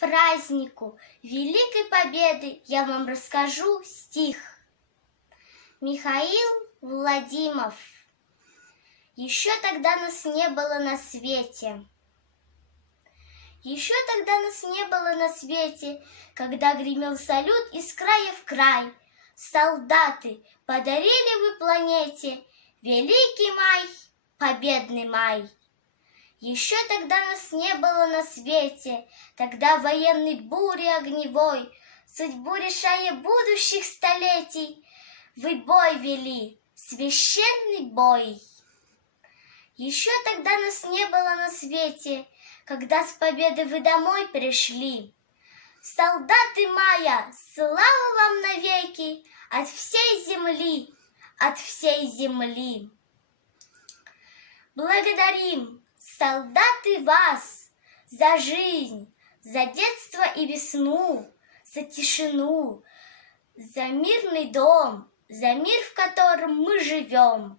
празднику Великой Победы я вам расскажу стих. Михаил Владимиров. Еще тогда нас не было на свете. Еще тогда нас не было на свете, когда гремел салют из края в край. Солдаты, подарили вы планете великий май, победный май. Еще тогда нас не было на свете, тогда военной бури огневой, судьбу решая будущих столетий, вы бой вели, священный бой. Еще тогда нас не было на свете, когда с победы вы домой пришли. Солдаты мая, слава вам навеки от всей земли, от всей земли. Благодарим, солдаты, вас за жизнь, за детство и весну, за тишину, за мирный дом, за мир, в котором мы живем.